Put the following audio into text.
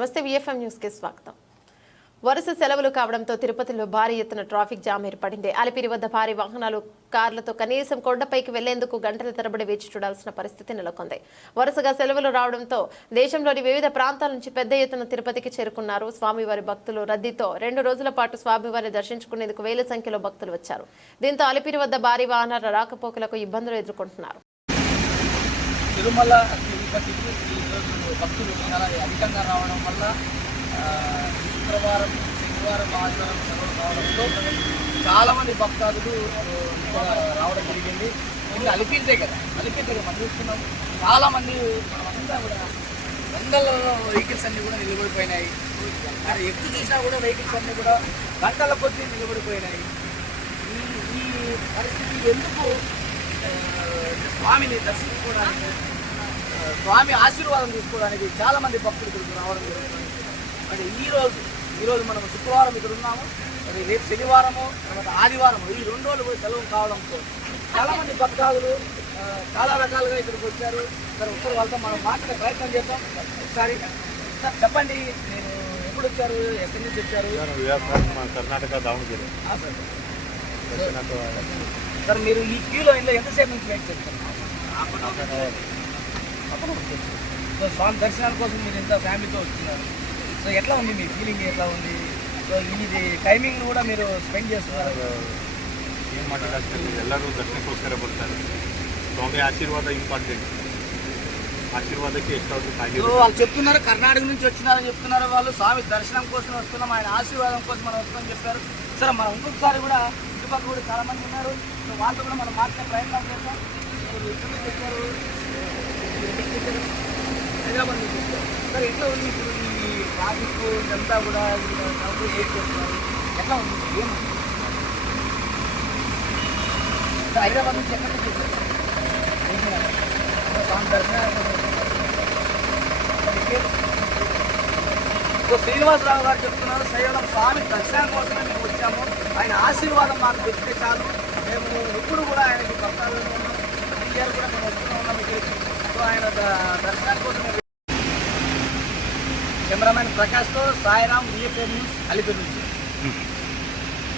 నమస్తే VFM news కి స్వాగతం. వరుస సెలవులు కావడంతో తిరుపతిలో భారీ ఎత్తున ట్రాఫిక్ జామ్ ఏర్పడింది. అలిపిరి వద్ద భారీ వాహనాలు కార్లతో కనీసం కొండపైకి వెళ్లేందుకు గంటల తరబడి వేచి చూడాల్సిన పరిస్థితి నెలకొంది. వరుసగా సెలవులు రావడంతో దేశంలోని వివిధ ప్రాంతాల నుంచి పెద్ద ఎత్తున తిరుపతికి చేరుకున్నారు. స్వామివారి భక్తులు రద్దీతో 2 రోజుల పాటు స్వామివారిని దర్శించుకునేందుకు వేల సంఖ్యలో భక్తులు వచ్చారు. దీంతో అలిపిరి వద్ద భారీ వాహనాల రాకపోకలకు ఇబ్బందులు ఎదుర్కొంటున్నారు. తిరుమల తిరుపతికి ఈరోజు భక్తులు చాలా అధికంగా రావడం వల్ల శుక్రవారం, శనివారం, ఆదివారం సెలవులు కావడంతో చాలామంది భక్తాదులు రావడం జరిగింది. ఇంకా అలిపిరితే కదా మనం చూస్తున్నాం. చాలామంది మనమంతా కూడా వందలలో వెహికల్స్ అన్నీ కూడా నిలబడిపోయినాయి. మరి ఎప్పుడు చూసినా కూడా వెహికల్స్ అన్నీ కూడా గంటల కొద్దీ నిలబడిపోయినాయి. ఈ పరిస్థితి ఎందుకు? స్వామిని దర్శించుకోవడానికి, స్వామి ఆశీర్వాదం తీసుకోవడానికి చాలామంది భక్తులు ఇక్కడికి రావడం జరుగుతుంది. అంటే ఈరోజు మనం శుక్రవారం ఇక్కడ ఉన్నాము, మరి రేపు శనివారము, తర్వాత ఆదివారం, ఈ 2 రోజులు సెలవు కావడంతో చాలామంది భక్తాదులు చాలా రకాలుగా ఇక్కడికి వచ్చారు. సరే ఒకసారి వాళ్ళతో మనం మాట్లాడే ప్రయత్నం చేద్దాం. ఒకసారి సార్ చెప్పండి, నేను ఎప్పుడు వచ్చారు, ఎక్కడి నుంచి వచ్చారు? కర్ణాటక దావణగిరి. సార్ మీరు ఈ క్యూలో ఇందులో ఎంతసేపు నుంచి వెయిట్ చేస్తున్నారు? సో స్వామి దర్శనాల కోసం మీరు ఎంత ఫ్యామిలీతో వస్తున్నారు? సో ఎట్లా ఉంది మీ ఫీలింగ్, ఎట్లా ఉంది? సో ఇది టైమింగ్ కూడా మీరు స్పెండ్ చేస్తున్నారు? ಏನು ಮಾಡೋಕ್ಕಾಗ್ತದೆ, ಎಲ್ಲರೂ ದರ್ಶನಕ್ಕೋಸ್ಕರ ಬರ್ತಾರೆ. ಸ್ವಾಮಿ ಆಶೀರ್ವಾದ ಇಂಪಾರ್ಟೆಂಟ್. ఆశీర్వాదకి ఎక్కడో కాదు. వాళ్ళు చెప్తున్నారు కర్ణాటక నుంచి వచ్చినారని చెప్తున్నారు. వాళ్ళు స్వామి దర్శనం కోసం వస్తున్నాం, ఆయన ఆశీర్వాదం కోసం మనం వస్తున్నామని చెప్పారు. సరే మనం ఇంకొకసారి కూడా ఇటుపక్క కూడా చాలామంది ఉన్నారు. సో వాళ్ళతో కూడా మనం మాట్లాడే ప్రయత్నం చేద్దాం. చెప్పారు హైదరాబాద్ నుంచి వచ్చారు. సరే ఎట్లా ఉంది ఇప్పుడు ఈ ట్రాఫిక్ ఇదంతా కూడా ఏం చేస్తున్నారు, ఎట్లా ఉంది, ఏముంది? హైదరాబాద్ నుంచి ఎక్కడి నుంచి వచ్చారు? స్వామి దర్శనం. సో శ్రీనివాసరావు గారు చెప్తున్నారు, కేవలం స్వామి దర్శనం కోసమే మేము వచ్చాము, ఆయన ఆశీర్వాదం మాకు దొరికితే చాలు, మేము ఎప్పుడు కూడా ఆయనకి భక్తాలు ఉన్నాము, ఇయర్ కూడా మేము వస్తూనే ఉన్నాం ఇక్కడికి. సో ఆయన దర్శనం కోసం కెమెరామెన్ ప్రకాష్తో సాయిరామ్, విఎఫ్ఎం న్యూస్, అలిపిరి నుంచి.